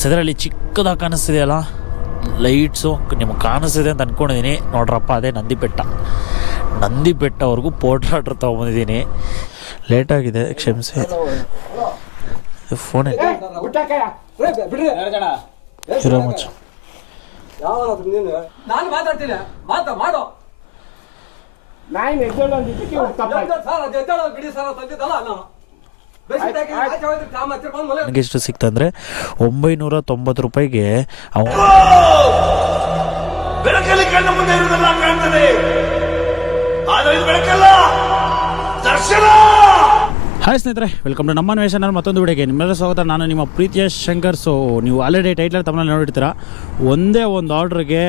ಸದ್ರಲ್ಲಿ ಚಿಕ್ಕದಾಗಿ ಕಾಣಿಸ್ತಿದೆಯಲ್ಲ? ಲೈಟ್ಸು ನಿಮಗೆ ಕಾಣಿಸ್ತಿದೆ ಅಂತ ಅಂದ್ಕೊಂಡಿದ್ದೀನಿ ನೋಡ್ರಪ್ಪ ಅದೇ ನಂದಿ ಬೆಟ್ಟ ನಂದಿ ಬೆಟ್ಟವರೆಗೂ ಬಂದಿದ್ದೀನಿ ತೊಗೊಂಬಂದಿದ್ದೀನಿ ಲೇಟಾಗಿದೆ ಕ್ಷಮಿಸಿ. ಫೋನೇ ಇರೋ ಮಚ್ಚ. ನಾನು ಮಾತಾಡ್ತೀನಿ. ಮಾತಾ ಮಾಡೋ. ನಾನು ಬಿಡಿ ಸರ್ ತಂದಿದ್ದಲ್ಲ ನಾನು. ನನಗೆ ಎಷ್ಟು ಸಿಕ್ತಂದ್ರೆ ಒಂಬೈನೂರ ತೊಂಬತ್ತು ರೂಪಾಯಿಗೆ ಅವ ಬೆಳಕಲ್ಲಿ ಕಣ್ಣು ಮುಂದೆ ಇರುವುದೆಲ್ಲ ಕಾಣ್ತದೆ. ಆದರೆ ಇದು ಬೆಳಕಲ್ಲ ದರ್ಶನ! ಹಾಯ್ ಸ್ನೇಹಿತರೆ ವೆಲ್ಕಮ್ ಟು ನಮ್ಮ ನ್ವೇಷನ್ ಮತ್ತೊಂದು ವಿಡಿಯೋಗೆ. ನಿಮ್ಮೆಲ್ಲರ ಸ್ವಾಗತ. ನಾನು ನಿಮ್ಮ ಪ್ರೀತಿಯ ಶಂಕರ್. ಸೊ ನೀವು ಆಲ್ರೆಡಿ ಟೈಟ್ಲರ್ ತಮ್ಮಲ್ಲಿ ನೋಡಿರ್ತೀರ. ಒಂದೇ ಒಂದು ಆರ್ಡ್ರಿಗೆ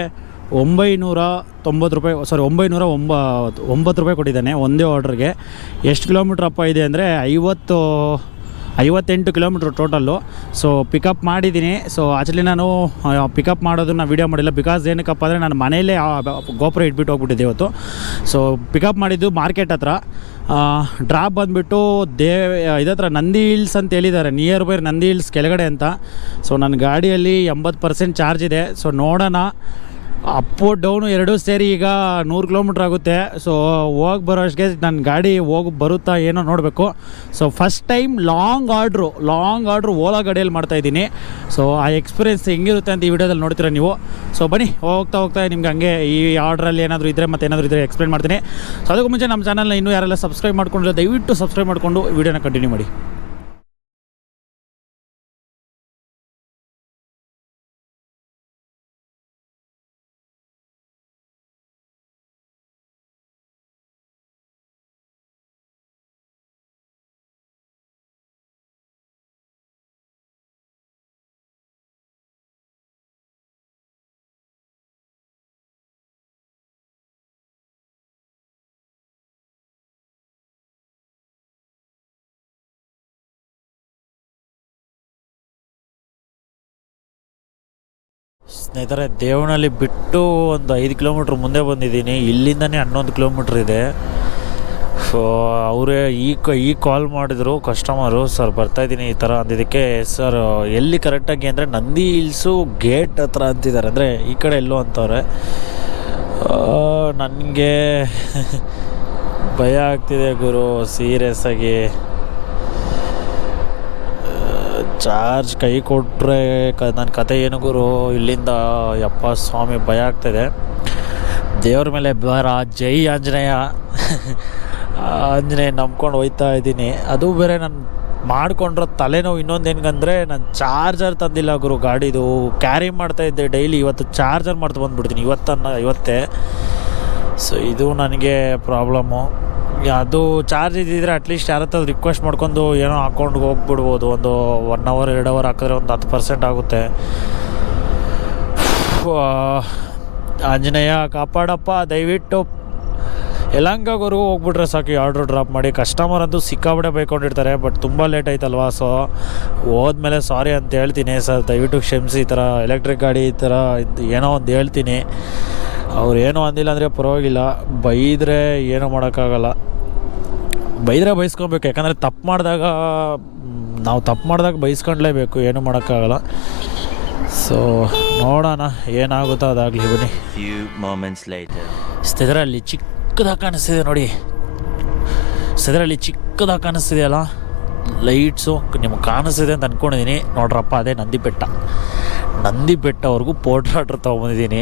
ಒಂಬೈನೂರ ತೊಂಬತ್ತು ರೂಪಾಯಿ ಸಾರಿ ಒಂಬೈನೂರ ಒಂಬ, ಒಂಬತ್ತು ರೂಪಾಯಿ ಕೊಟ್ಟಿದ್ದಾನೆ ಒಂದೇ ಆರ್ಡ್ರಿಗೆ ಎಷ್ಟು ಕಿಲೋಮೀಟ್ರ್ ಅಪ್ಪ ಇದೆ ಅಂದರೆ ಐವತ್ತು, ಐವತ್ತೆಂಟು ಕಿಲೋಮೀಟ್ರ್ ಟೋಟಲ್ಲು ಸೊ ಪಿಕಪ್ ಮಾಡಿದ್ದೀನಿ. ಸೊ ಆ್ಯಕ್ಚುಲಿ ನಾನು ಪಿಕಪ್ ಮಾಡೋದನ್ನ ವೀಡಿಯೋ ಮಾಡಿಲ್ಲ. ಬಿಕಾಸ್ ಏನಕ್ಕಪ್ಪ ಅಂದರೆ ನಾನು ಮನೆಯಲ್ಲೇ ಗೋಪುರ ಇಟ್ಬಿಟ್ಟು ಹೋಗ್ಬಿಟ್ಟಿದ್ದೆ ಇವತ್ತು. ಸೊ ಪಿಕಪ್ ಮಾಡಿದ್ದು ಮಾರ್ಕೆಟ್ ಹತ್ರ. ಡ್ರಾಪ್ ಬಂದುಬಿಟ್ಟು ದೇ ಇದತ್ರ ನಂದಿ ಹಿಲ್ಸ್ ಅಂತ ಹೇಳಿದ್ದಾರೆ. ನಿಯರ್ ಬೈ ನಂದಿ ಹಿಲ್ಸ್ ಕೆಳಗಡೆ ಅಂತ. ಸೊ ನನ್ನ ಗಾಡಿಯಲ್ಲಿ ಎಂಬತ್ತು ಪರ್ಸೆಂಟ್ ಚಾರ್ಜ್ ಇದೆ. ಸೊ ನೋಡೋಣ. ಅಪ್ಪು ಡೌನು ಎರಡೂ ಸೇರಿ ಈಗ ನೂರು ಕಿಲೋಮೀಟ್ರ್ ಆಗುತ್ತೆ. ಸೊ ಹೋಗಿ ಬರೋ ಅಷ್ಟಿಗೆ ನನ್ನ ಗಾಡಿ ಹೋಗಿ ಬರುತ್ತಾ ಏನೋ ನೋಡಬೇಕು. So first time long order long order Ola ಗಾಡಿಯಲ್ಲಿ ಮಾಡ್ತಾಯಿದ್ದೀನಿ ಸೊ ಆ ಎಕ್ಸ್ಪೀರಿಯನ್ಸ್ ಹೆಂಗಿರುತ್ತೆ ಅಂತ ಈ ವಿಡಿಯೋದಲ್ಲಿ ನೋಡ್ತೀರಾ ನೀವು. ಸೊ ಬನ್ನಿ, ಹೋಗ್ತಾ ಹೋಗ್ತಾ ನಿಮ್ಗೆ ಹಂಗೆ ಈ ಆರ್ಡ್ರಲ್ಲಿ ಏನಾದರೂ ಇದ್ದರೆ ಮತ್ತೆ ಏನಾದರೂ ಇದ್ದರೆ ಎಕ್ಸ್ಪ್ಲೇನ್ ಮಾಡ್ತೀನಿ. ಸೊ ಅದಕ್ಕೂ ಮುಂಚೆ ನಮ್ಮ ಚಾನಲ್ನ ಇನ್ನೂ ಯಾರೆಲ್ಲ ಸಬ್ಸ್ಕ್ರೈಬ್ ಮಾಡ್ಕೊಂಡ್ರೆ ದಯವಿಟ್ಟು ಸಬ್ಸ್ಕ್ರೈಬ್ ಮಾಡಿಕೊಂಡು ವಿಡಿಯೋನ ಕಂಟಿನ್ಯೂ ಮಾಡಿ. ಸ್ನೇಹಿತರೆ, ದೇವನಹಳ್ಳಿ ಬಿಟ್ಟು ಒಂದು ಐದು ಕಿಲೋಮೀಟ್ರ್ ಮುಂದೆ ಬಂದಿದ್ದೀನಿ. ಇಲ್ಲಿಂದನೇ ಹನ್ನೊಂದು ಕಿಲೋಮೀಟ್ರ್ ಇದೆ. ಸೊ ಅವರೇ ಈ ಕ, ಈ ಕಾಲ್ ಮಾಡಿದರು ಕಸ್ಟಮರು ಸರ್ ಬರ್ತಾಯಿದ್ದೀನಿ ಈ ಥರ ಅಂದಿದ್ದಕ್ಕೆ, ಸರ್, ಎಲ್ಲಿ ಕರೆಕ್ಟಾಗಿ ಅಂದರೆ ನಂದಿ ಹಿಲ್ಸು ಗೇಟ್ ಹತ್ರ ಅಂತಿದ್ದಾರೆ. ಅಂದರೆ ಈ ಕಡೆ ಎಲ್ಲೋ ಅಂತವ್ರೆ ನನಗೆ ಭಯ ಆಗ್ತಿದೆ ಗುರು ಸೀರಿಯಸ್ ಆಗಿ. ಚಾರ್ಜ್ ಕೈ ಕೊಟ್ಟರೆ ಕ ನನ್ನ ಕತೆ ಏನು ಗುರು? ಇಲ್ಲಿಂದ ಯಪ್ಪ ಸ್ವಾಮಿ ಭಯ ಆಗ್ತಾಯಿದೆ ದೇವ್ರ ಮೇಲೆ ಬರ ಜೈ ಆಂಜನೇಯ. ಆಂಜನೇಯ ನಂಬ್ಕೊಂಡು ಹೋಯ್ತಾ ಇದ್ದೀನಿ. ಅದು ಬೇರೆ ನಾನು ಮಾಡ್ಕೊಂಡ್ರೆ ತಲೆನೋವು ಇನ್ನೊಂದು ಹೆಂಗಂದರೆ ನಾನು ಚಾರ್ಜರ್ ತಂದಿಲ್ಲ ಗುರು ಗಾಡಿದು. ಕ್ಯಾರಿ ಮಾಡ್ತಾಯಿದ್ದೆ ಡೈಲಿ. ಇವತ್ತು ಚಾರ್ಜರ್ ಮಾಡ್ತಾ ಬಂದುಬಿಡ್ತೀನಿ. ಇವತ್ತನ್ನು, ಇವತ್ತೇ. ಸೊ ಇದು ನನಗೆ ಪ್ರಾಬ್ಲಮ್ಮು ಅದು ಚಾರ್ಜ್ ಇದ್ದಿದ್ರೆ ಅಟ್ಲೀಸ್ಟ್ ಯಾರ ಹತ್ರ ರಿಕ್ವೆಸ್ಟ್ ಮಾಡ್ಕೊಂಡು ಏನೋ ಹಾಕ್ಕೊಂಡು ಹೋಗ್ಬಿಡ್ಬೋದು. ಒಂದು ಒನ್ ಅವರ್ ಎರಡು ಅವರ್ ಹಾಕಿದ್ರೆ ಒಂದು ಹತ್ತು ಪರ್ಸೆಂಟ್ ಆಗುತ್ತೆ. ಆಂಜನೇಯ, ಕಾಪಾಡಪ್ಪ, ದಯವಿಟ್ಟು. ಯಲಂಕಗರು ಹೋಗ್ಬಿಟ್ರೆ ಸಾಕು ಆರ್ಡ್ರ್ ಡ್ರಾಪ್ ಮಾಡಿ. ಕಸ್ಟಮರ್ ಅಂತೂ ಸಿಕ್ಕಾಬಿಡೆ ಬೈಕೊಂಡಿರ್ತಾರೆ ಬಟ್ ತುಂಬ ಲೇಟ್ ಆಯ್ತಲ್ವಾ? ಸೊ ಹೋದ್ಮೇಲೆ ಸಾರಿ ಅಂತ ಹೇಳ್ತೀನಿ ಸರ್. ದಯವಿಟ್ಟು ಕ್ಷಮಿಸಿ, ಈ ಥರ ಎಲೆಕ್ಟ್ರಿಕ್ ಗಾಡಿ ಈ ಥರ ಏನೋ ಒಂದು ಹೇಳ್ತೀನಿ. ಅವ್ರು ಏನೂ ಅಂದಿಲ್ಲ ಅಂದರೆ ಪರವಾಗಿಲ್ಲ. ಬೈದರೆ ಏನೂ ಮಾಡೋಕ್ಕಾಗಲ್ಲ. ಬೈದರೆ ಬೈಸ್ಕೊಬೇಕು ಯಾಕಂದರೆ ತಪ್ಪು ಮಾಡಿದಾಗ ನಾವು ತಪ್ಪು ಮಾಡಿದಾಗ ಬೈಸ್ಕೊಂಡ್ಲೇಬೇಕು ಏನೂ ಮಾಡೋಕ್ಕಾಗಲ್ಲ. ಸೊ ನೋಡೋಣ ಏನಾಗುತ್ತೋ ಅದಾಗಲಿ ಬನ್ನಿ ಫ್ಯೂ ಮೊಮೆಂಟ್ಸ್ ಲೈಟ್ ಸ್ಥಿದರಲ್ಲಿ ಚಿಕ್ಕದಾಗಿ ಕಾಣಿಸ್ತಿದೆ ನೋಡಿ. ಸ್ಥಿರಲ್ಲಿ ಚಿಕ್ಕದಾಗಿ ಕಾಣಿಸ್ತಿದೆಯಲ್ಲ ಲೈಟ್ಸು ನಿಮ್ಗೆ ಕಾಣಿಸ್ತಿದೆ ಅಂತ ಅಂದ್ಕೊಂಡಿದ್ದೀನಿ ನೋಡ್ರಪ್ಪ ಅದೇ ನಂದಿ ಬೆಟ್ಟ ನಂದಿ ಬೆಟ್ಟವರೆಗೂ ಪೋರ್ಟ್ರಾಟ್ರ್ ತೊಗೊಂಬಂದಿದ್ದೀನಿ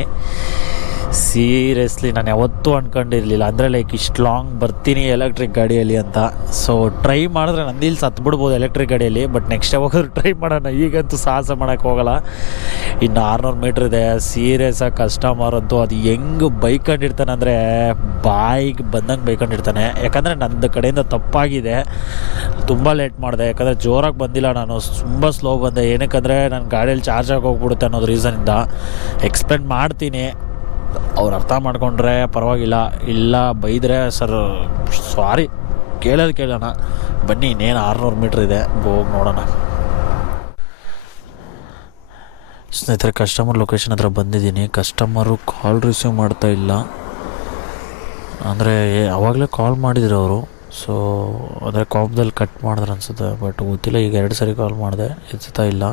ಸೀರಿಯಸ್ಲಿ ನಾನು ಯಾವತ್ತೂ ಅಂದ್ಕೊಂಡಿರಲಿಲ್ಲ ಅಂದರೆ ಲೈಕ್ ಇಷ್ಟು ಲಾಂಗ್ ಬರ್ತೀನಿ ಎಲೆಕ್ಟ್ರಿಕ್ ಗಾಡಿಯಲ್ಲಿ ಅಂತ. ಸೊ ಟ್ರೈ ಮಾಡಿದ್ರೆ ನಂದಿ ಇಲ್ಲಿ ಸತ್ಬಿಡ್ಬೋದು ಎಲೆಕ್ಟ್ರಿಕ್ ಗಾಡಿಯಲ್ಲಿ ಬಟ್ ನೆಕ್ಸ್ಟ್ ಯಾವಾಗಾದ್ರೂ ಟ್ರೈ ಮಾಡೋಣ. ಈಗಂತೂ ಸಾಹಸ ಮಾಡೋಕ್ಕೆ ಹೋಗಲ್ಲ. ಇನ್ನು ಆರ್ನೂರು ಮೀಟ್ರ್ ಇದೆ. ಸೀರಿಯಸ್ ಆಗಿ ಕಸ್ಟಮರ್ ಅಂತೂ ಅದು ಹೆಂಗೆ ಬೈಕೊಂಡಿರ್ತಾನೆ ಅಂದರೆ ಬಾಯಿಗೆ ಬಂದಂಗೆ ಬೈಕೊಂಡಿರ್ತಾನೆ. ಯಾಕಂದರೆ ನನ್ನ ಕಡೆಯಿಂದ ತಪ್ಪಾಗಿದೆ. ತುಂಬ ಲೇಟ್ ಮಾಡಿದೆ. ಯಾಕಂದರೆ ಜೋರಾಗಿ ಬಂದಿಲ್ಲ ನಾನು. ತುಂಬ ಸ್ಲೋ ಬಂದೆ. ಏನಕ್ಕಂದರೆ ನನ್ನ ಗಾಡಿಯಲ್ಲಿ ಚಾರ್ಜ್ ಆಗಿ ಹೋಗ್ಬಿಡುತ್ತೆ ಅನ್ನೋದು ರೀಸನಿಂದ ಎಕ್ಸ್ಪ್ಲೇನ್ ಮಾಡ್ತೀನಿ. ಅವ್ರು ಅರ್ಥ ಮಾಡ್ಕೊಂಡ್ರೆ ಪರವಾಗಿಲ್ಲ. ಇಲ್ಲ ಬೈದರೆ ಸರ್ ಸಾರಿ ಕೇಳೋದು ಕೇಳೋಣ. ಬನ್ನಿ, ಇನ್ನೇನು ಆರುನೂರು ಮೀಟ್ರ್ ಇದೆ. ಹೋಗಿ ನೋಡೋಣ. ಸ್ನೇಹಿತರೆ ಕಸ್ಟಮರ್ ಲೊಕೇಶನ್ ಹತ್ರ ಬಂದಿದ್ದೀನಿ. ಕಸ್ಟಮರು ಕಾಲ್ ರಿಸೀವ್ ಮಾಡ್ತಾ ಇಲ್ಲ. ಅಂದರೆ ಅವಾಗಲೇ ಕಾಲ್ ಮಾಡಿದ್ರು ಅವರು. ಸೊ ಅಂದರೆ ಕಾಪ್ದಲ್ಲಿ ಕಟ್ ಮಾಡಿದ್ರು ಅನ್ಸುತ್ತೆ. ಬಟ್ ಗೊತ್ತಿಲ್ಲ, ಈಗ ಎರಡು ಸರಿ ಕಾಲ್ ಮಾಡಿದೆ. ಎತ್ತಾ ಇಲ್ಲ.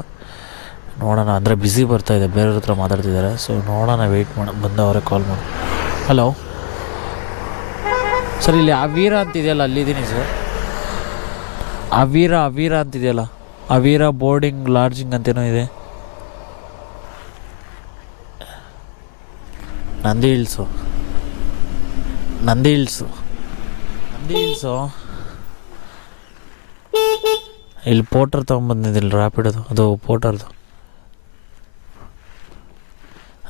ನೋಡೋಣ. ಅಂದರೆ ಬ್ಯುಸಿ ಬರ್ತಾ ಇದೆ. ಬೇರೆಯವ್ರ ಹತ್ರ ಮಾತಾಡ್ತಿದ್ದಾರೆ. ಸೊ ನೋಡೋಣ ವೆಯ್ಟ್ ಮಾಡಿ ಬಂದವರೇ ಕಾಲ್ ಮಾಡಿ. ಹಲೋ ಸರ್, ಇಲ್ಲಿ ಅವೀರ ಅಂತಿದೆಯಲ್ಲ, ಅಲ್ಲಿದ್ದೀನಿ ಸರ್. ಅವೀರ ಅವೀರ ಅಂತಿದೆಯಲ್ಲ. ಅವೀರ ಬೋರ್ಡಿಂಗ್ ಲಾಡ್ಜಿಂಗ್ ಅಂತೇನೋ ಇದೆ. Nandi hills. Nandi hills. Nandi hills. ಇಲ್ಲಿ ಪೋಟರ್ ತೊಗೊಂಬಂದಿದ್ದಿಲ್ಲ ರ್ಯಾಪಿಡದು ಅದು. ಪೋಟರ್ದು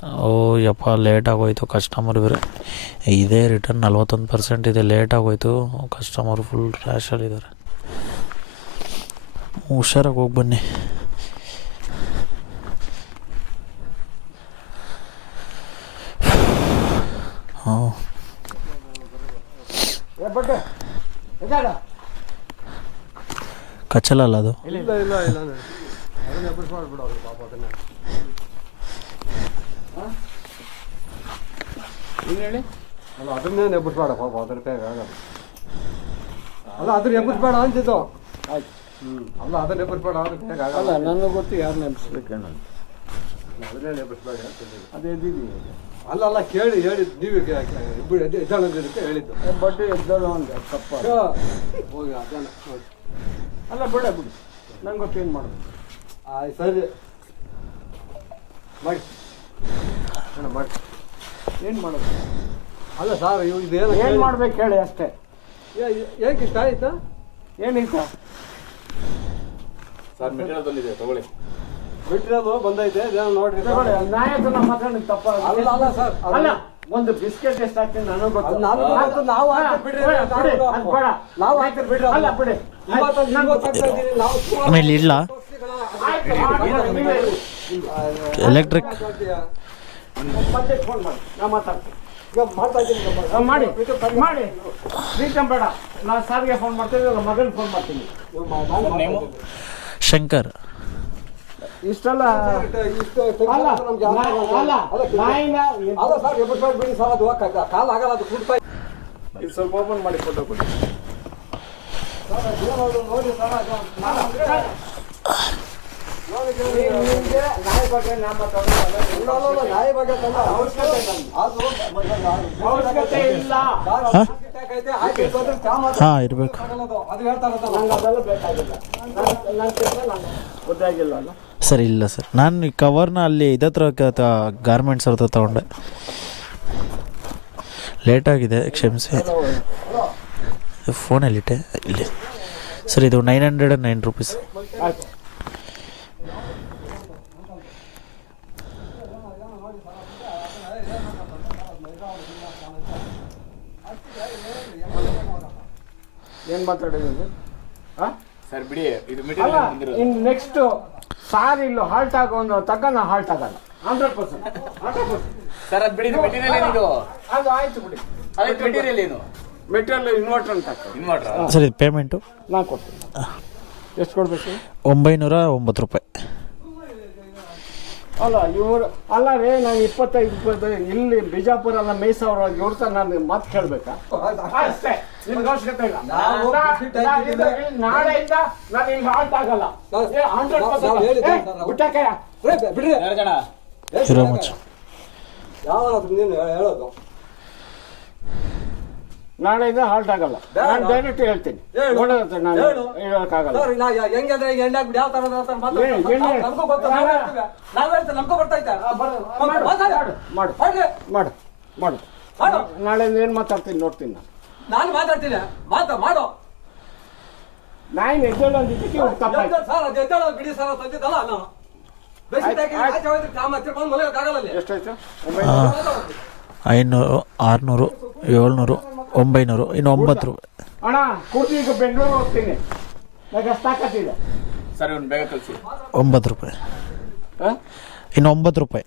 ಓ, ಯಪ್ಪ ಲೇಟ್ ಆಗೋಯ್ತು. ಕಸ್ಟಮರ್ ಬೇರೆ. ಇದೇ ರಿಟರ್ನ್ ನಲ್ವತ್ತೊಂದು ಪರ್ಸೆಂಟ್ ಇದೆ. ಲೇಟ್ ಆಗೋಯ್ತು. ಕಸ್ಟಮರ್ ಫುಲ್ ರ್ಯಾಶಲ್ಲಿದ್ದಾರೆ ಹುಷಾರಾಗಿ ಹೋಗಿ ಬನ್ನಿ. ಹಾಂ ಕಚ್ಚಲಲ್ಲ ಅದು ಇಲ್ಲ ಇಲ್ಲ ಇಲ್ಲ ನೋಡಿ ಅದನ್ನ ಎಬ್ಬಸ್ ಮಾಡ್ಬಿಡೋದು ಪಾಪ ಅದನ್ನ ಏನು ಹೇಳಿ. ಅಲ್ಲ ಅದನ್ನೇ ನೆಬ್ಬಸ್ಬೇಡ ಪಾಪ ಅದ್ರ ಕೈಗೆ ಆಗಲ್ಲ. ಅಲ್ಲ ಅದನ್ನ ಎಬ್ಬಸ್ಬೇಡ ಅಂತಿದ್ದು. ಆಯ್ತು. ಹ್ಞೂ ಅಲ್ಲ ಅದನ್ನ ಅದ್ರ ಅಲ್ಲ ಆಗಲ್ಲ. ನನಗೆ ಗೊತ್ತು ಯಾರು ನೆನಪಿಸ್ಬೇಕೇನು ಅದನ್ನೇ ನೆಬ್ಬಸ್ಬೇಡ ಅಂತಿದ್ದು. ಅದೇ ಇದೀವಿ ಅಲ್ಲ ಅಲ್ಲ ಕೇಳಿ ಹೇಳಿದ್ದು ನೀವು ಇಬ್ಬರು ಅಂತ ಹೇಳಿದ್ದು. ಬಟ್ಟೆ ಎದ್ದಳು ತಪ್ಪ. ಹೋಗಿ ಅದನ್ನ. ಅಲ್ಲ ಬಿಡ ಬಿಡು. ನಂಗೆ ಗೊತ್ತು ಏನು ಮಾಡೋದು. ಆಯ್ತು ಸರಿ. ಮಾಡಿ. ಮಾಡಿ. ಏನು ಮಾಡೋದು? ಅಲ್ಲ ಸರ್ ಇವು ಇದೇನು ಏನು ಮಾಡ್ಬೇಕು ಹೇಳಿ ಅಷ್ಟೇ. ಏನಕ್ಕೆ ಇಷ್ಟ ಆಯ್ತಾ? ಏನಿತ್ತ ಬಿಟ್ಟಿರೋದು ಬಂದೈತೆ ಇದೇನೋ ನೋಡ್ರಿ ತಗೊಳ್ಳಿ ನಮ್ಮ ಮಾತಾಡಿ ತಪ್ಪ ಅಲ್ಲ ಅಲ್ಲ ಸರ್ ಅಲ್ಲ. ಒಂದು ಬಿಸ್ಕೆಟ್ ಎಷ್ಟು ಹಾಕ್ತೀನಿ ನನಗೆ ಗೊತ್ತು. ಅದು ನನಗೂ ಗೊತ್ತು, ನಾವು ಹಾಕ್ತೀವಿ ಬಿಡ್ರಿ, ಬಿಡಿ, ನಾವು- ಬಿಡಿ, ಅದ್ ಬೇಡ. ನಾವು ಹಾಕ್ತೀವಿ ಬಿಡ್ರಿ ಅಲ್ಲ ಬಿಡಿ. ಇವತ್ತು ನಾನು ಗೊತ್ತಾಗ್ತಾ ಇದ್ದೀನಿ, ನಾವು ಆಮೇಲೆ ಹೇಳಿ. ಎಲೆಕ್ಟ್ರಿಕ್. ಮತ್ತೆ ಫೋನ್ ಮಾಡಿ. ನಾ ಮಾತಾಡ್ತೀನಿ. ಮಾಡ್ತಾ ಇದ್ದೀನಿ ಆ, ಮಾಡಿ. ಮಾಡಿ. ಪ್ರೀತಮ್ ಬೇಡ. ನಾ ಸಾರ್ಗೆ ಫೋನ್ ಮಾಡ್ತೀನಿ ಮಗನಿಗೆ ಫೋನ್ ಮಾಡ್ತೀನಿ. ನಾನು. ಶಂಕರ್. ಇಷ್ಟೆಲ್ಲ? ಸರ್ ಬಿಡಿ ಸರ್ ಅದು ಕ- ಕಾಲು ಆಗಲ್ಲ ಅದು ಕುಡ್ತಾ ಇದು ಸ್ವಲ್ಪ ಓಪನ್ ಮಾಡಿ ಫೋಟೋ ಕೊಡಿ. ನೋಡಿ ಸರ್ ಅದು ಹಾಂ, ಇರಬೇಕು. ಸರ್, ಇಲ್ಲ ಸರ್. ನಾನು ಕವರ್ನ ಅಲ್ಲಿ ಇದತ್ರ ಗಾರ್ಮೆಂಟ್ಸ್ ಹತ್ರ ತೊಗೊಂಡೆ. ಲೇಟಾಗಿದೆ ಕ್ಷಮಿಸಿ. ಫೋನಲ್ಲಿಟ್ಟೆ ಇಲ್ಲಿ. ಸರ್, ಇದು nine hundred and nine rupees ಆಯ್ತು ಏನು ಮಾತಾಡಿದ್ರು ಹಾಂ ಸರ್ ಬಿಡಿ ಇದು ಅಲ್ಲ ಮೆಟೀರಿಯಲ್ ಬಂದಿರೋದು ಇನ್ನು ನೆಕ್ಸ್ಟ್ ಸಾರ್ ಇಲ್ಲೂ ಹಾಲ್ಟ್ ಆಗೋ ಒಂದು ತಕ್ಕ ನಾ ಹಾಲ್ಟ್ ಆಗಲ್ಲ ಹಂಡ್ರೆಡ್ ಪರ್ಸೆಂಟ್. ಸರ್ ಅದು ಬಿಡಿ ಮೆಟೀರಿಯಲ್ ಏನಿದು? ಅದು ಆಯ್ತು ಬಿಡಿ. ಅದಕ್ಕೆ ಮೆಟೀರಿಯಲ್ ಏನು? ಮೆಟೀರಿಯಲ್ ಇನ್ವರ್ಟರ್ ಅಂತ ಇನ್ವರ್ಟರ್ ಸರ್ ಇದು ಪೇಮೆಂಟು ನಾನು ಕೊಡ್ತೀನಿ. ಎಷ್ಟು ಕೊಡ್ಬೇಕು? ಒಂಬೈನೂರ ಒಂಬತ್ತು ರೂಪಾಯಿ. ಅಲ್ಲ ಇವರು ಅಲ್ಲ ರೀ ನಾನು ಇಪ್ಪತ್ತೈದು ಇಪ್ಪತ್ತೈದು ಇಲ್ಲಿ ಬಿಜಾಪುರ ಅಲ್ಲ ಮೇಯ್ಸವ್ರ ಇವ್ರ ತ ನಾನು ಮಾತು ಕೇಳ್ಬೇಕಾ? ಅಷ್ಟೇ. ನಿಮ್ಗೆ ಅವಶ್ಯಕತೆ ಇಲ್ಲ. ನಾವು ನಾ- visit ನಾ ಆಗಿದ್ದೀವಿ. ಇದು- ನಾಳೆಯಿಂದ ನಾನು ಇಲ್ಲಿ ಹಾಲ್ಟ್ ಆಗಲ್ಲ. ನಾವು- ನಾವು- ನಾವು ಸರ್ ನಾವು. ಬಿಡ್ರಿ. ನೀನು ಹೇಳೋದು. ನಾಳೆಯಿಂದ ಹಾಲ್ಟ್ ಆಗಲ್ಲ. ಬೇಡ. ನಾನು ಡೈರೆಕ್ಟ್ ಹೇಳ್ತೀನಿ. ನೋಡೋದಂತೆ ನೋಡೋದು ನಾನು ಹೇಳು. ಹೇಳೋಕ್ಕಾಗಲ್ಲ. ಹೆಂಗಂದ್ರೆ ಈಗ ಯಾವ ತರ? ನಮ್ಗೂ ಬರ್ತೈತೆ. ಮಾಡು. ಮಾಡು ಮಾಡು ಮಾಡು. ಮಾಡು. ನಾಳೆಯಿಂದ ಏನು ಮಾತಾಡ್ತೀನಿ ನೋಡ್ತೀನಿ ನಾನು. ನಾನು ಮಾತಾಡ್ತೀನಿ. ಮಾತಾ ಮಾಡು. ನಾನು ಎದ್ದೇಳು ಅಂದಿದ್ದಕ್ಕೆ ಸರ್ ಅದು ಬಿಡಿ ಸರ್ ತಂದಿದ್ದಲ್ಲ ನಾನು. ಎಷ್ಟಾಯ್ತು? ಐನೂರು ಆರುನೂರು ಏಳ್ನೂರು. ಒಂಬೈನೂರು ಇನ್ನು ಒಂಬತ್ತು ರೂಪಾಯಿ. ಅಣ್ಣ ಕೂತಿ ಈಗ ಬೆಂಗಳೂರು ಹೋಗ್ತೀನಿ. నాకు ಅಷ್ಟು ತಾಕತ್ತಿದೆ ಸರ್ ಇವ್ನು ಬೇಗ ಕಳಿಸಿ. ಒಂಬತ್ತು ರೂಪಾಯಿ. ಹಾಂ ಇನ್ನು ಒಂಬತ್ತು ರೂಪಾಯಿ.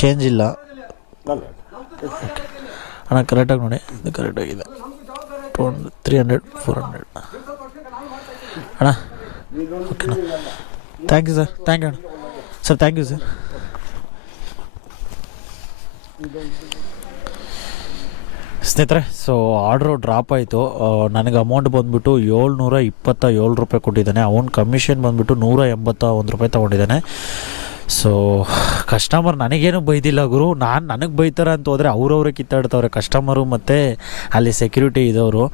ಚೇಂಜ್ ಇಲ್ಲ. ಅಣ್ಣ ಕರೆಕ್ಟಾಗಿ ನೋಡಿ. ಇದು ಕರೆಕ್ಟಾಗಿದೆ two hundred three hundred four hundred ಅಣ್ಣ ಓಕೆನಾ thank you sir thank you ಅಣ್ಣ. ಸರ್ ಥ್ಯಾಂಕ್ ಯು ಸರ್ ಸ್ನೇಹಿತರೆ ಸೊ ಆರ್ಡ್ರು ಡ್ರಾಪ್ ಆಯಿತು. ನನಗೆ ಅಮೌಂಟ್ ಬಂದುಬಿಟ್ಟು ಏಳ್ನೂರ ಇಪ್ಪತ್ತ ಏಳು ರೂಪಾಯಿ ಕೊಟ್ಟಿದ್ದಾನೆ. ಅವ್ನು ಕಮಿಷನ್ ಬಂದುಬಿಟ್ಟು ನೂರ ಎಂಬತ್ತ ಒಂದು ರೂಪಾಯಿ ತೊಗೊಂಡಿದ್ದಾನೆ. ಸೊ ಕಸ್ಟಮರ್ ನನಗೇನು ಬೈದಿಲ್ಲ ಗುರು. ನಾನು ನನಗೆ ಬೈತಾರೆ ಅಂತ ಹೋದರೆ ಅವ್ರವ್ರಿಗೆ ಕಿತ್ತಾಡ್ತವ್ರೆ. ಕಸ್ಟಮರು ಮತ್ತು ಅಲ್ಲಿ ಸೆಕ್ಯೂರಿಟಿ ಇದ್ದವರು.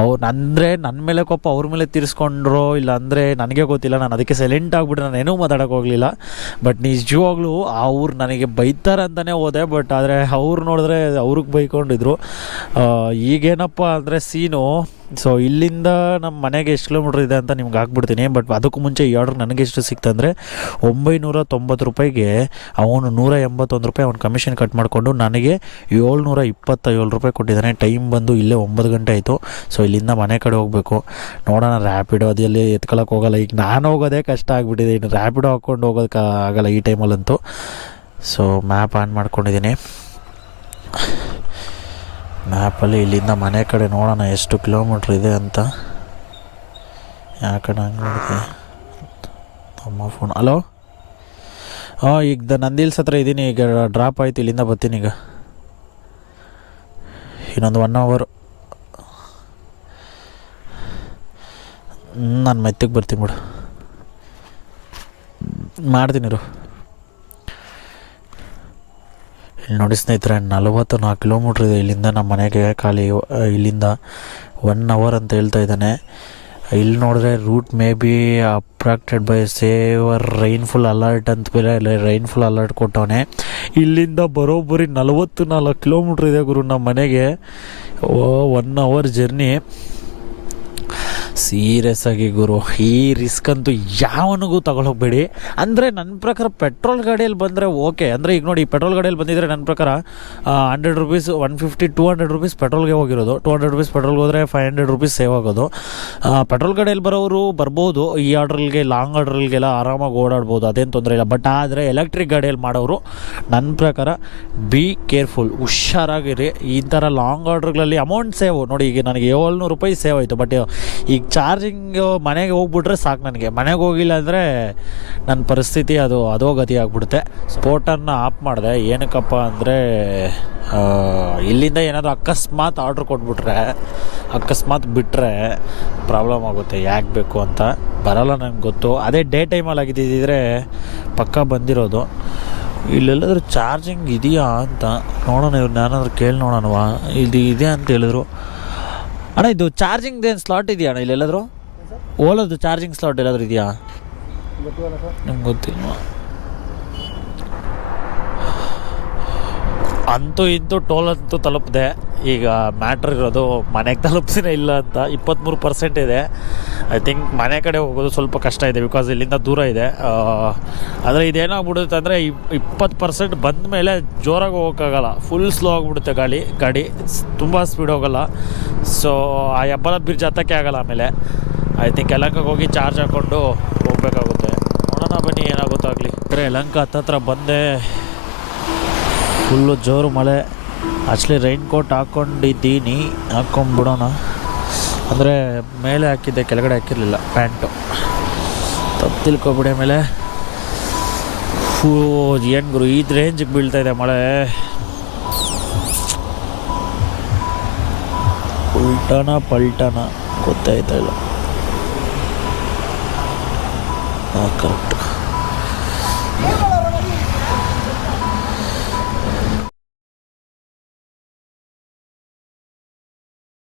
ಅವ್ರು ಅಂದರೆ ನನ್ನ ಮೇಲೆ ಕೋಪ ಅವ್ರ ಮೇಲೆ ತೀರಿಸ್ಕೊಂಡ್ರೋ ಇಲ್ಲ ಅಂದರೆ ನನಗೆ ಗೊತ್ತಿಲ್ಲ. ನಾನು ಅದಕ್ಕೆ ಸೈಲೆಂಟ್ ಆಗಿಬಿಟ್ಟು ನಾನು ಏನೂ ಮಾತಾಡೋಕೆ ಹೋಗಲಿಲ್ಲ. ಬಟ್ ನಿಜವಾಗ್ಲೂ ಅವ್ರು ನನಗೆ ಬೈತಾರೆ ಅಂತಲೇ ಹೋದೆ. ಬಟ್ ಆದರೆ ಅವ್ರು ನೋಡಿದ್ರೆ ಅವ್ರಿಗೆ ಬೈಕೊಂಡಿದ್ರು. ಈಗೇನಪ್ಪ ಅಂದರೆ ಸೀನು ಸೊ ಇಲ್ಲಿಂದ ನಮ್ಮ ಮನೆಗೆ ಎಷ್ಟು ಕಿಲೋಮೀಟ್ರ್ ಇದೆ ಅಂತ ನಿಮ್ಗೆ ಹಾಕ್ಬಿಡ್ತೀನಿ. ಬಟ್ ಅದಕ್ಕೂ ಮುಂಚೆ ಈ ಆರ್ಡ್ರ್ ನನಗೆ ಎಷ್ಟು ಸಿಕ್ತಂದರೆ ಒಂಬೈನೂರ ತೊಂಬತ್ತು ರೂಪಾಯಿಗೆ ಅವನು ನೂರ ಎಂಬತ್ತೊಂದು ರೂಪಾಯಿ ಅವ್ನು ಕಮಿಷನ್ ಕಟ್ ಮಾಡಿಕೊಂಡು ನನಗೆ ಏಳ್ನೂರ ಇಪ್ಪತ್ತ ಏಳು ರೂಪಾಯಿ ಕೊಟ್ಟಿದ್ದಾನೆ. ಟೈಮ್ ಬಂದು ಇಲ್ಲೇ ಒಂಬತ್ತು ಗಂಟೆ ಆಯಿತು. ಸೊ ಇಲ್ಲಿಂದ ಮನೆ ಕಡೆ ಹೋಗಬೇಕು. ನೋಡೋಣ ರ್ಯಾಪಿಡೋ ಅದೆಲ್ಲಿ ಎತ್ಕೊಳಕ್ಕೆ ಹೋಗಲ್ಲ. ಈಗ ನಾನು ಹೋಗೋದೇ ಕಷ್ಟ ಆಗಿಬಿಟ್ಟಿದೆ. ಇನ್ನು ರ್ಯಾಪಿಡೋ ಹಾಕ್ಕೊಂಡು ಹೋಗೋದಕ್ಕೆ ಆಗಲ್ಲ ಈ ಟೈಮಲ್ಲಂತೂ ಸೊ ಮ್ಯಾಪ್ ಆನ್ ಮಾಡ್ಕೊಂಡಿದ್ದೀನಿ. ಮ್ಯಾಪಲ್ಲಿ ಇಲ್ಲಿಂದ ಮನೆ ಕಡೆ ನೋಡೋಣ, ಎಷ್ಟು ಕಿಲೋಮೀಟ್ರ್ ಇದೆ ಅಂತ. ಯಾಕಡೆ ಹಂಗೆ ನೋಡಿದೆ? ತಮ್ಮ ಫೋನ್ ಹಲೋ ಹಾಂ, ಈಗ ದ ನಂದಿಲ್ಸ್ ಹತ್ರ ಇದ್ದೀನಿ, ಈಗ ಡ್ರಾಪ್ ಆಯ್ತು, ಇಲ್ಲಿಂದ ಬರ್ತೀನಿ ಈಗ. ಇನ್ನೊಂದು ಒನ್ ಅವರು ನಾನು ಮೆತ್ತಿಗೆ ಬರ್ತೀನಿ ಬಿಡು. ಮಾಡ್ತೀನಿ ಇರು ಇಲ್ಲಿ ನೋಡಿ ಸ್ನೇಹಿತರೆ ನಲವತ್ತು ನಾಲ್ಕು ಕಿಲೋಮೀಟ್ರ್ ಇದೆ. ಇಲ್ಲಿಂದ ನಮ್ಮ ಮನೆಗೆ ಖಾಲಿ ಇಲ್ಲಿಂದ ಒನ್ ಅವರ್ ಅಂತ ಹೇಳ್ತಾ ಇದ್ದಾನೆ. ಇಲ್ಲಿ ನೋಡಿದ್ರೆ route may be affected by severe rainfall alert ಅಂತ ಬೇರೆ ರೈನ್ಫುಲ್ ಅಲರ್ಟ್ ಕೊಟ್ಟವನೆ. ಇಲ್ಲಿಂದ ಬರೋಬ್ಬರಿ ನಲವತ್ತು ನಾಲ್ಕು ಕಿಲೋಮೀಟ್ರ್ ಇದೆ ಗುರು, ನಮ್ಮ ಮನೆಗೆ ಒನ್ ಅವರ್ ಜರ್ನಿ ಸೀರಿಯಸ್ ಆಗಿ ಗುರು, ಈ ರಿಸ್ಕ್ ಅಂತೂ ಯಾವನಿಗೂ ತಗೊಳೋಗ್ಬೇಡಿ. ಅಂದರೆ ನನ್ನ ಪ್ರಕಾರ ಪೆಟ್ರೋಲ್ ಗಾಡಿಯಲ್ಲಿ ಬಂದರೆ ಓಕೆ. ಅಂದರೆ ಈಗ ನೋಡಿ, ಪೆಟ್ರೋಲ್ ಗಾಡಿಯಲ್ಲಿ ಬಂದಿದ್ದರೆ ನನ್ನ ಪ್ರಕಾರ hundred rupees one fifty two hundred rupees ಪೆಟ್ರೋಲ್ಗೆ ಹೋಗಿರೋದು. ಟೂ ಹಂಡ್ರೆಡ್ ರುಪೀಸ್ ಪೆಟ್ರೋಲ್ಗೆ ಹೋದರೆ ಫೈವ್ ಹಂಡ್ರೆಡ್ ರುಪೀಸ್ ಸೇವ್ ಆಗೋದು. ಪೆಟ್ರೋಲ್ ಗಾಡಿಯಲ್ಲಿ ಬರೋರು ಬರ್ಬೋದು. ಈ ಆರ್ಡ್ರಲ್ಗೆ ಲಾಂಗ್ ಆರ್ಡ್ರಲ್ಗೆಲ್ಲ ಆರಾಮಾಗಿ ಓಡಾಡ್ಬೋದು, ಅದೇನು ತೊಂದರೆ ಇಲ್ಲ. ಬಟ್ ಆದರೆ ಎಲೆಕ್ಟ್ರಿಕ್ ಗಾಡಿಯಲ್ಲಿ ಮಾಡೋರು ನನ್ನ ಪ್ರಕಾರ ಬಿ ಕೇರ್ಫುಲ್ ಹುಷಾರಾಗಿರಿ. ಈ ಥರ ಲಾಂಗ್ ಆರ್ಡ್ರ್ಗಳಲ್ಲಿ ಅಮೌಂಟ್ ಸೇವ್ ನೋಡಿ ಈಗ ನನಗೆ ಏಳ್ನೂರು ರೂಪಾಯಿ ಸೇವ್ ಆಯಿತು. ಬಟ್ ಈಗ ಚಾರ್ಜಿಂಗ್ ಮನೆಗೆ ಹೋಗ್ಬಿಟ್ರೆ ಸಾಕು ನನಗೆ. ಮನೆಗೆ ಹೋಗಿಲ್ಲ ಅಂದರೆ ನನ್ನ ಪರಿಸ್ಥಿತಿ ಅದು ಅದೋ ಗತಿ ಆಗಿಬಿಡುತ್ತೆ ಸ್ಪೋಟನ್ನು ಆಫ್ ಮಾಡಿದೆ. ಏನಕ್ಕಪ್ಪ ಅಂದರೆ ಇಲ್ಲಿಂದ ಏನಾದರೂ ಅಕಸ್ಮಾತ್ ಆರ್ಡ್ರ್ ಕೊಟ್ಬಿಟ್ರೆ, ಅಕಸ್ಮಾತ್ ಬಿಟ್ಟರೆ ಪ್ರಾಬ್ಲಮ್ ಆಗುತ್ತೆ. ಯಾಕೆ ಬೇಕು ಅಂತ ಬರಲ್ಲ ನನಗೆ ಗೊತ್ತು. ಅದೇ ಡೇ ಟೈಮಲ್ಲಿ ಆಗಿದ್ದಿದ್ದರೆ ಪಕ್ಕ ಬಂದಿರೋದು. ಇಲ್ಲೆಲ್ಲಾದರೂ ಚಾರ್ಜಿಂಗ್ ಇದೆಯಾ ಅಂತ ನೋಡೋಣ ಇವ್ರು. ನಾನಾದ್ರೂ ಕೇಳಿ ನೋಡೋಣವಾ? ಇದು ಇದೆ ಅಂತ ಹೇಳಿದ್ರು. ಅಣ್ಣ ಇದು ಚಾರ್ಜಿಂಗ್ ಏನು ಸ್ಲಾಟ್ ಇದೆಯಾ ಅಣ್ಣ ಇಲ್ಲೆಲ್ಲಾದರೂ? ಓಲೋದು ಚಾರ್ಜಿಂಗ್ ಸ್ಲಾಟ್ ಎಲ್ಲಾದರೂ ಇದೆಯಾ? ನಿಮ್ಗೆ ಗೊತ್ತಿಲ್ಲ ಅಂತೂ ಇಂತೂ ಟೋಲ್ ಅಂತೂ ತಲುಪಿದೆ. ಈಗ ಮ್ಯಾಟ್ರ್ ಇರೋದು ಮನೆಗೆ ತಲುಪಿಸಿನೇ ಇಲ್ಲ ಅಂತ ಇಪ್ಪತ್ತ್ಮೂರು ಪರ್ಸೆಂಟ್ ಇದೆ. ಐ ಥಿಂಕ್ ಮನೆ ಕಡೆ ಹೋಗೋದು ಸ್ವಲ್ಪ ಕಷ್ಟ ಇದೆ ಬಿಕಾಸ್ ಇಲ್ಲಿಂದ ದೂರ ಇದೆ. ಆದರೆ ಇದೇನಾಗ್ಬಿಡುತ್ತೆ ಅಂದರೆ ಇಪ್ಪತ್ತು ಪರ್ಸೆಂಟ್ ಬಂದ ಮೇಲೆ ಜೋರಾಗಿ ಹೋಗೋಕ್ಕಾಗಲ್ಲ. ಫುಲ್ ಸ್ಲೋ ಆಗಿಬಿಡುತ್ತೆ ಗಾಡಿ ಗಾಡಿ ತುಂಬ ಸ್ಪೀಡ್ ಹೋಗಲ್ಲ. ಸೊ ಆ ಹೆಬ್ಬಲ ಬ್ರಿಡ್ಜ್ ಹತ್ತಕ್ಕೆ ಆಗಲ್ಲ ಆಮೇಲೆ. ಐ ಥಿಂಕ್ ಯಲಂಕಕ್ಕೆ ಹೋಗಿ ಚಾರ್ಜ್ ಹಾಕ್ಕೊಂಡು ಹೋಗಬೇಕಾಗುತ್ತೆ. ನೋಡೋಣ ಬನ್ನಿ ಏನಾಗುತ್ತಾಗಲಿ ಅಂದರೆ ಯಲಂಕ ಹತ್ತತ್ರ ಬಂದೆ ಫುಲ್ಲು ಜೋರು ಮಳೆ. ಆ್ಯಕ್ಚುಲಿ ರೈನ್ ಕೋಟ್ ಹಾಕ್ಕೊಂಡಿದ್ದೀನಿ ಹಾಕ್ಕೊಂಬಿಡೋಣ ಅಂದರೆ ಮೇಲೆ ಹಾಕಿದ್ದೆ, ಕೆಳಗಡೆ ಹಾಕಿರಲಿಲ್ಲ ಪ್ಯಾಂಟು ತಪ್ಪು ತಿಳ್ಕೊಬಿಡಿ ಮೇಲೆ ಫೂ ಏನು ಗುರು, ಈ ರೇಂಜಿಗೆ ಬೀಳ್ತಾಯಿದೆ ಮಳೆ. ಉಲ್ಟಾನ ಪಲ್ಟಾನ ಗೊತ್ತಾಯ್ತಾ ಇಲ್ಲ. ಕರೆಕ್ಟ್